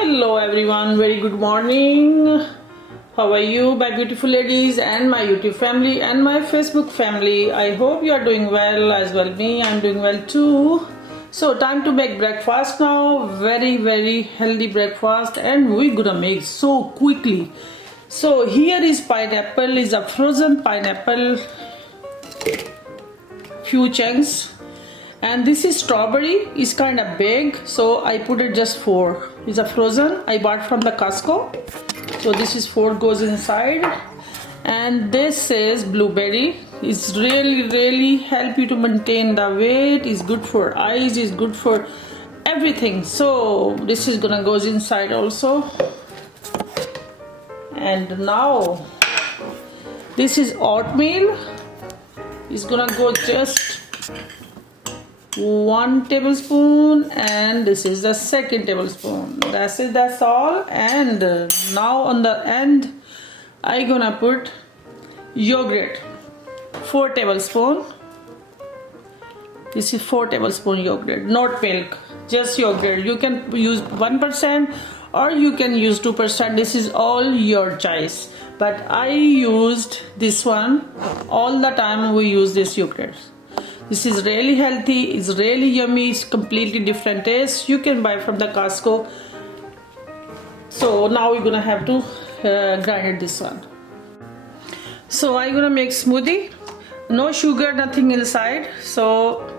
Hello everyone, very good morning. How are you, my beautiful ladies and my YouTube family and my Facebook family? I hope you are doing well as well. Me, I'm doing well too. So time to make breakfast now. Very healthy breakfast, and we're gonna make so quickly. So here is pineapple, is a frozen pineapple, few chunks. And this is strawberry, is kind of big, so I put it just 4. It's a frozen, I bought from the Costco. So this is 4 goes inside. And this is blueberry. It's really help you to maintain the weight. It's good for eyes, it's good for everything. So this is gonna goes inside also. And now this is oatmeal. It's gonna go just 1 tablespoon, and this is the 2nd tablespoon. That's all. And now on the end I gonna put yogurt, 4 tablespoon. This is 4 tablespoon yogurt, not milk, just yogurt. You can use 1% or you can use 2%. This is all your choice, but I used this one all the time. We use this yogurt. This is really healthy, it's really yummy, it's completely different taste. You can buy from the Costco. So now we're gonna have to grind this one. So I'm gonna make smoothie, no sugar, nothing inside. So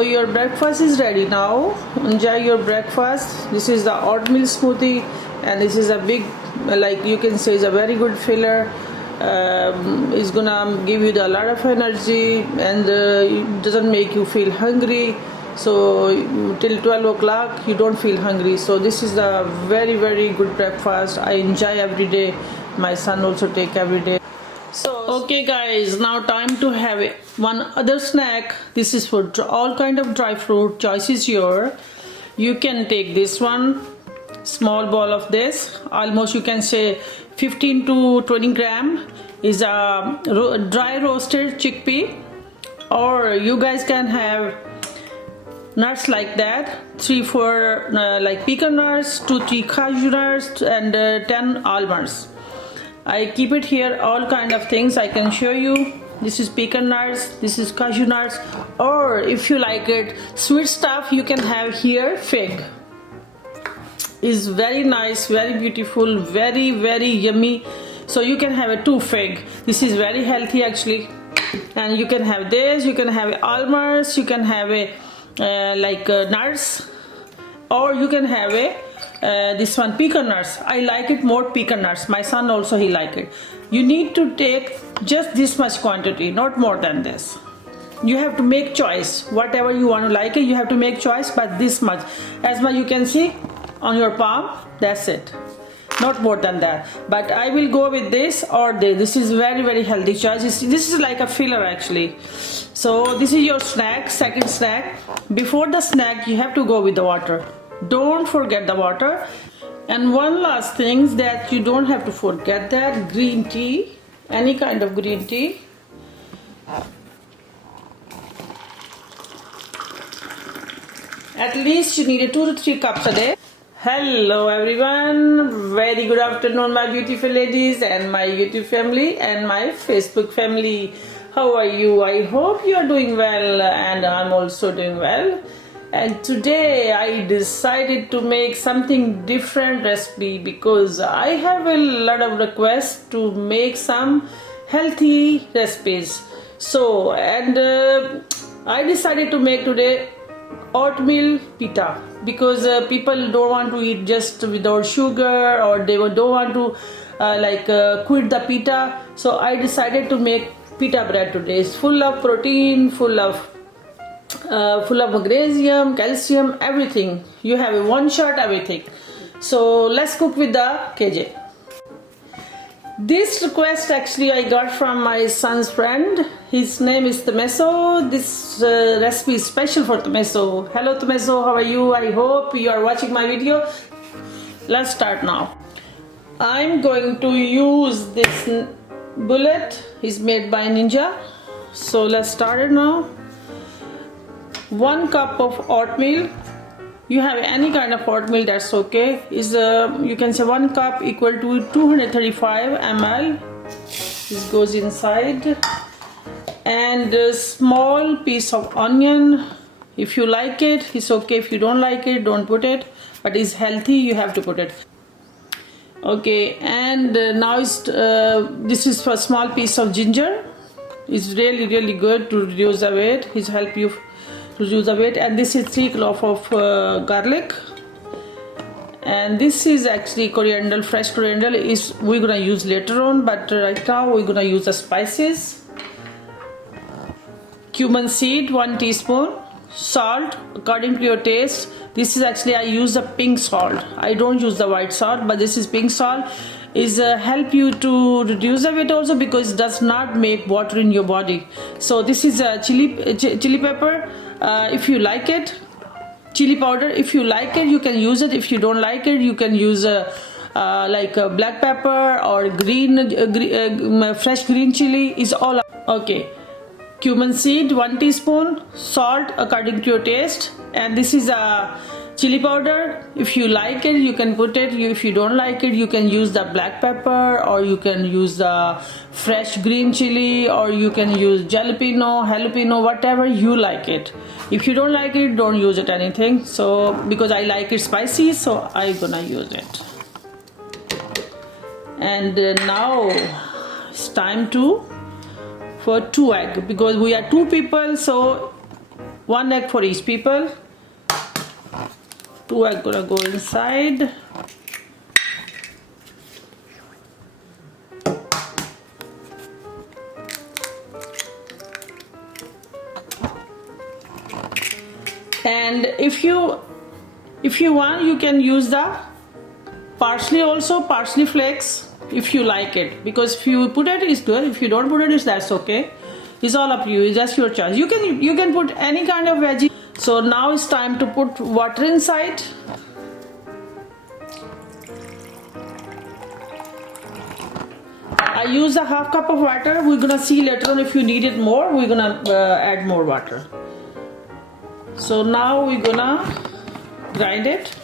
your breakfast is ready now. Enjoy your breakfast. This is the oatmeal smoothie, and this is a big, like you can say, is a very good filler. It's gonna give you a lot of energy, and it doesn't make you feel hungry. So till 12 o'clock you don't feel hungry. So this is a very good breakfast. I enjoy every day. My son also take every day. So okay guys, now time to have one other snack. This is for all kind of dry fruit. Choice is your. You can take this one, small ball of this, almost you can say 15 to 20 gram, is a dry roasted chickpea. Or you guys can have nuts like that, 3-4 like pecan nuts, 2-3 cashew nuts, and 10 almonds. I keep it here, all kind of things I can show you. This is pecan nuts, this is cashew nuts, or if you like it sweet stuff, you can have here fig. Is very nice, very beautiful, very yummy. So you can have a 2 fig. This is very healthy actually. And you can have this, you can have almonds, you can have a nuts, or you can have a this one pecan nuts. I like it more pecan nuts. My son also he like it. You need to take just this much quantity, not more than this. You have to make choice. Whatever you want to like it, you have to make choice, but this much. As much you can see on your palm, that's it. Not more than that. But I will go with this or this. This is very healthy choice. This is like a filler actually. So this is your snack, 2nd snack. Before the snack, you have to go with the water. Don't forget the water. And one last thing that you don't have to forget, that green tea, any kind of green tea. At least you need 2 to 3 cups a day. Hello everyone, very good afternoon my beautiful ladies and my YouTube family and my Facebook family. How are you? I hope you are doing well, and I'm also doing well. And today I decided to make something different recipe because I have a lot of requests to make some healthy recipes. So I decided to make today oatmeal pita because people don't want to eat just without sugar, or they don't want to quit the pita. So I decided to make pita bread today. It's full of protein, full of magnesium, calcium, everything. You have a one shot everything. So let's cook with the KJ. This request actually I got from my son's friend. His name is Tomeso. This recipe is special for Tomeso. Hello Tomeso, how are you? I hope you are watching my video. Let's start now. I'm going to use this bullet. It's made by Ninja. So let's start it now. 1 cup of oatmeal. You have any kind of oatmeal, that's okay. Is you can say 1 cup equal to 235 ml. This goes inside. And a small piece of onion. If you like it, it's okay. If you don't like it, don't put it. But it's healthy, you have to put it. Okay, and now this is for a small piece of ginger. It's really good to reduce the weight. It's help you reduce the weight. And this is 3 cloves of garlic. And this is actually coriander, fresh coriander. Is we're gonna use later on, but right now we're gonna use the spices. Cumin seed, 1 teaspoon. Salt according to your taste. This is actually I use the pink salt. I don't use the white salt, but this is pink salt. Is help you to reduce the weight also because it does not make water in your body. So this is a chili pepper. If you like it, chili powder. If you like it, you can use it. If you don't like it, you can use like a black pepper or fresh green chili. Is all okay. Cumin seed, 1 teaspoon. Salt according to your taste. And this is a chili powder. If you like it, you can put it. If you don't like it, you can use the black pepper, or you can use the fresh green chili, or you can use jalapeno, whatever you like it. If you don't like it, don't use it anything. So because I like it spicy, so I'm gonna use it. And now it's time for 2 eggs, because we are 2 people, so 1 egg for each people. 2 eggs gonna go inside. And if you want, you can use the parsley also, parsley flakes, if you like it, because if you put it, it's good. If you don't put it, that's okay. It's all up to you. It's just your choice. You can put any kind of veggie. So now it's time to put water inside. I use a half cup of water. We're gonna see later on if you need it more. We're gonna add more water. So now we're gonna grind it.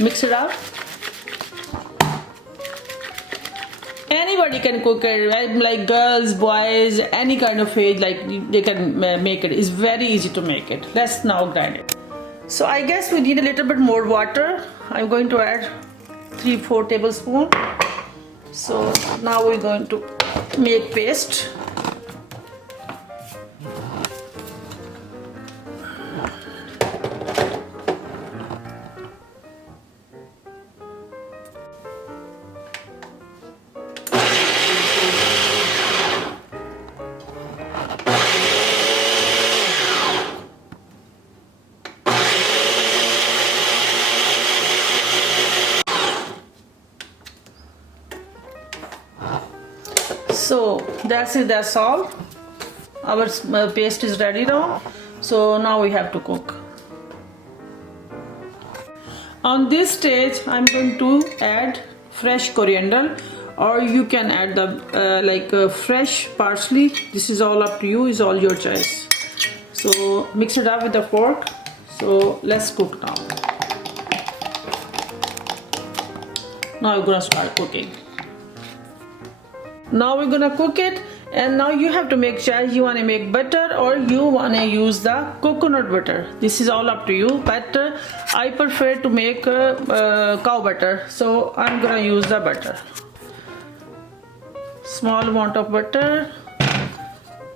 Mix it up. Anybody can cook it, like girls, boys, any kind of age, like they can make it. It's very easy to make it. Let's now grind it. So I guess we need a little bit more water. I'm going to add 3-4 tablespoons. So now we're going to make paste. So that's all. Our paste is ready now. So now we have to cook. On this stage, I'm going to add fresh coriander, or you can add the fresh parsley. This is all up to you. It's all your choice. So mix it up with a fork. So let's cook now. Now we're gonna start cooking. Now we're gonna cook it, and now you have to make choice. You wanna make butter or you wanna use the coconut butter. This is all up to you, but I prefer to make cow butter, so I'm gonna use the butter. Small amount of butter,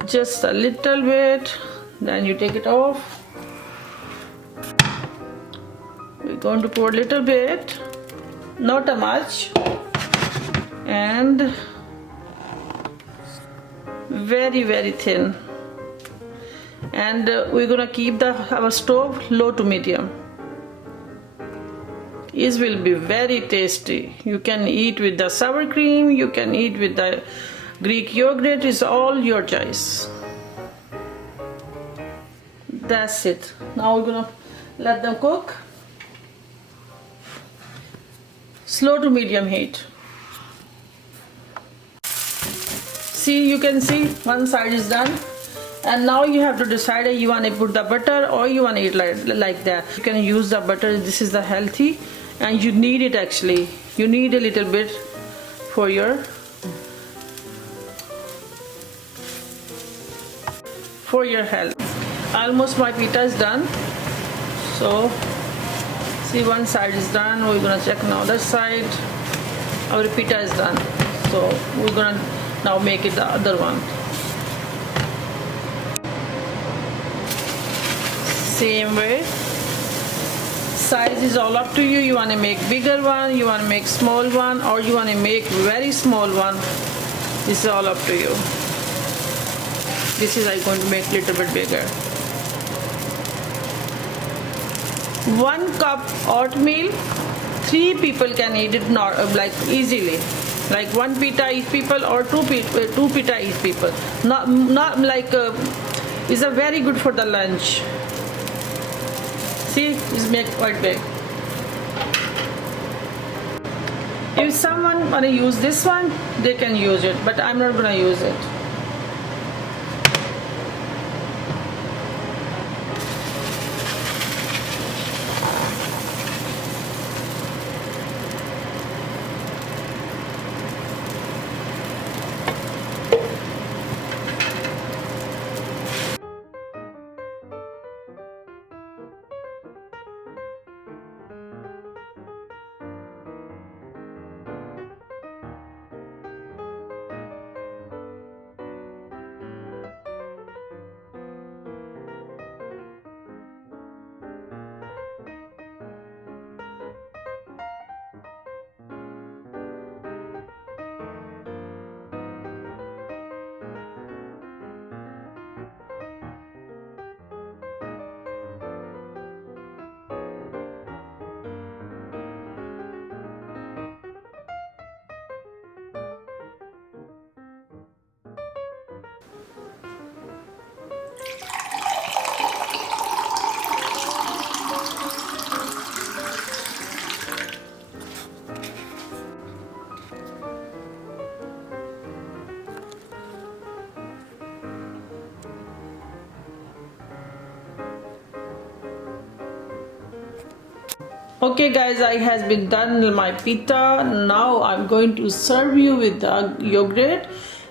just a little bit, then you take it off. We're going to pour a little bit, not a much, and very thin, and we're gonna keep our stove low to medium. It will be very tasty. You can eat with the sour cream, you can eat with the Greek yogurt, it's all your choice. That's it. Now we're gonna let them cook. Slow to medium heat. See, you can see one side is done. And now you have to decide if you want to put the butter or you want to eat like that. You can use the butter. This is the healthy, and you need it actually. You need a little bit for your health. Almost my pita is done. So see, one side is done. We're gonna check now other side. Our pita is done. So we're gonna now make it the other one. Same way. Size is all up to you. You want to make bigger one, you want to make small one, or you want to make very small one. This is all up to you. This is I'm going to make a little bit bigger. 1 cup oatmeal, 3 people can eat it like easily. Like 1 pita each people or 2 pita each people. Not like it's a very good for the lunch. See, it's made quite big. If someone wanna use this one, they can use it, but I'm not gonna use it. Okay guys, I has been done my pita. Now I'm going to serve you with the yogurt,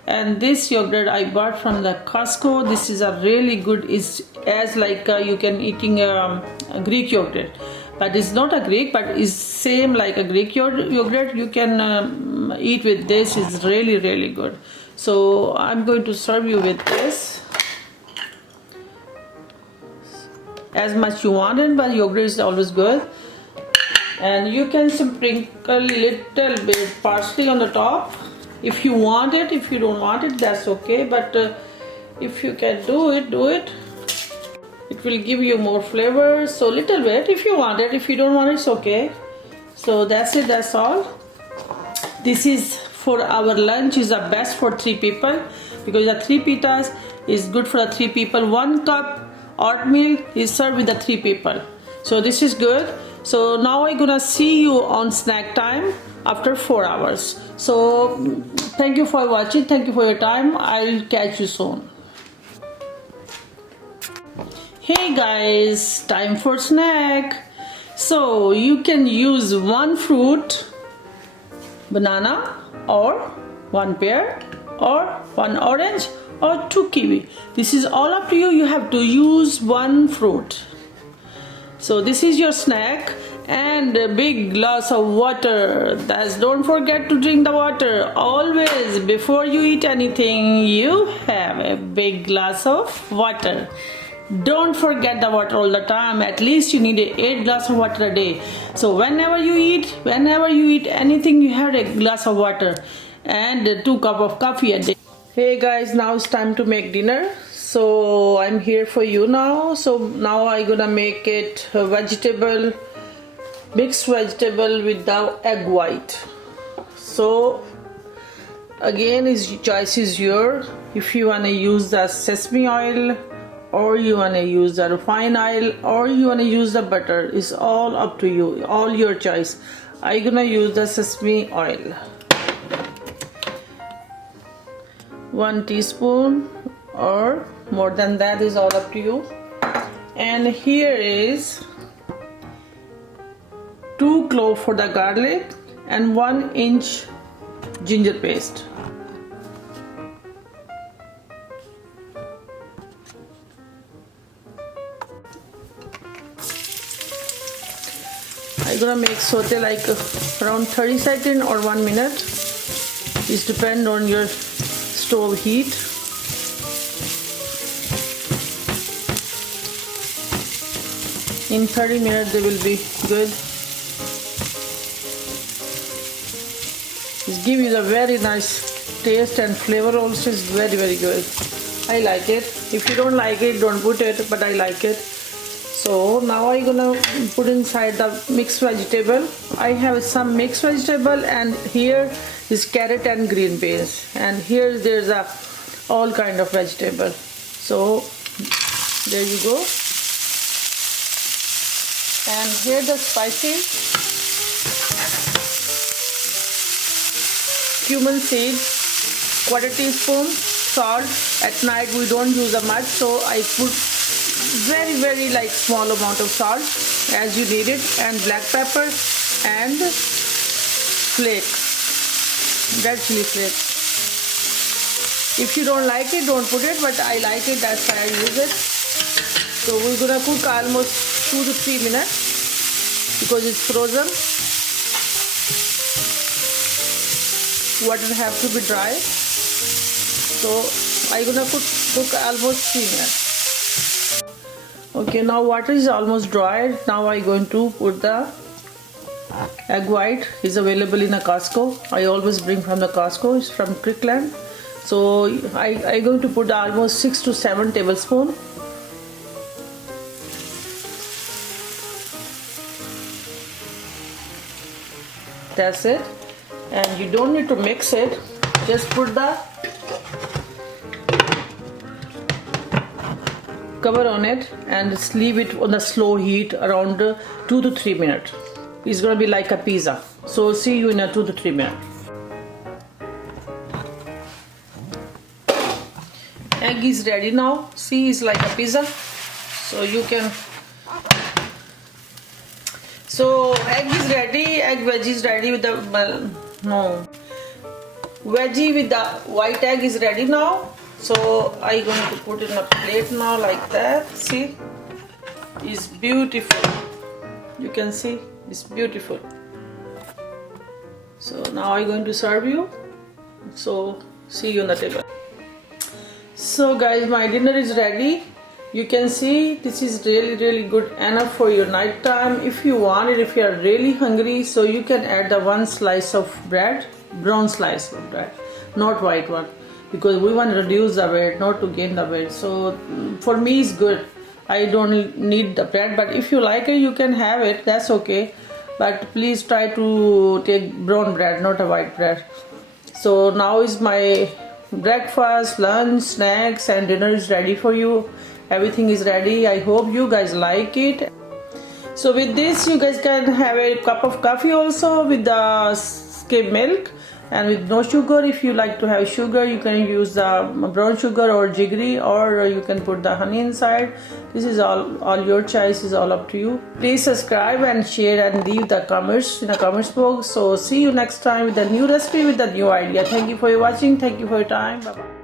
and this yogurt I bought from the Costco. This is a really good, it's as like you can eating a Greek yogurt, but it's not a Greek, but it's same like a Greek yogurt. You can eat with this. It's really good. So I'm going to serve you with this as much you want it, but yogurt is always good. And you can sprinkle little bit parsley on the top if you want it. If you don't want it, that's okay, but if you can do it, it will give you more flavor. So little bit if you want it. If you don't want it, it's okay. So that's it, that's all. This is for our lunch, is the best for 3 people because the 3 pitas is good for the 3 people. 1 cup oatmeal is served with the 3 people. So this is good. So now I'm gonna see you on snack time after 4 hours. So thank you for watching. Thank you for your time. I'll catch you soon. Hey guys, time for snack. So you can use 1 fruit, banana, or 1 pear, or 1 orange, or 2 kiwi. This is all up to you. You have to use 1 fruit. So this is your snack, and a big glass of water. Don't forget to drink the water. Always before you eat anything, you have a big glass of water. Don't forget the water all the time. At least you need 8 glasses of water a day. So whenever you eat anything, you have a glass of water and 2 cups of coffee a day. Hey guys, now it's time to make dinner. So I'm here for you now. So now I'm gonna make it vegetable mixed vegetable with the egg white. So again, choice is your. If you want to use the sesame oil, or you want to use the refined oil, or you want to use the butter, it's all up to you, all your choice. I'm gonna use the sesame oil. 1 teaspoon or more than that is all up to you. And here is 2 cloves for the garlic and 1 inch ginger paste. I'm gonna make saute like around 30 seconds or 1 minute. It depends on your stove heat. In 30 minutes they will be good. It gives you a very nice taste and flavor also is very good. I like it. If you don't like it, don't put it, but I like it. So now I'm gonna put inside the mixed vegetable. I have some mixed vegetable, and here is carrot and green beans, and here there's a all kind of vegetable. So there you go. And here the spices: cumin seeds, 1/4 teaspoon, salt. At night we don't use a much, so I put very like small amount of salt as you need it, and black pepper and flakes, red chili flakes. If you don't like it, don't put it, but I like it, that's why I use it. So we're gonna cook almost 2 to 3 minutes because it's frozen. Water have to be dry, so I'm gonna cook almost 3 minutes. Okay, now water is almost dried. Now I'm going to put the egg white. Is available in a Costco. I always bring from the Costco. It's from Kirkland. So I'm going to put almost 6 to 7 tablespoons. That's it. And you don't need to mix it. Just put the cover on it and just leave it on the slow heat around 2 to 3 minutes. It's gonna be like a pizza. So see you in a 2 to 3 minutes. Egg is ready now. See, it's like a pizza. So you can. So egg is ready. Egg veggie is ready with the veggie with the white egg is ready now. So I'm going to put it in a plate now like that. See, it's beautiful. You can see it's beautiful. So now I'm going to serve you. So see you on the table. So guys, my dinner is ready. You can see this is really good, enough for your night time. If you want it, if you are really hungry, so you can add the 1 slice of bread, brown slice of bread, not white one, because we want to reduce the weight, not to gain the weight. So for me it's good. I don't need the bread, but if you like it, you can have it, that's okay. But please try to take brown bread, not a white bread. So now is my breakfast, lunch, snacks and dinner is ready for you. Everything is ready. I hope you guys like it. So with this, you guys can have a cup of coffee also with the skim milk and with no sugar. If you like to have sugar, you can use the brown sugar or jaggery, or you can put the honey inside. This is all your choice, is all up to you. Please subscribe and share and leave the comments in the comments box. So see you next time with a new recipe, with a new idea. Thank you for watching. Thank you for your time. Bye bye.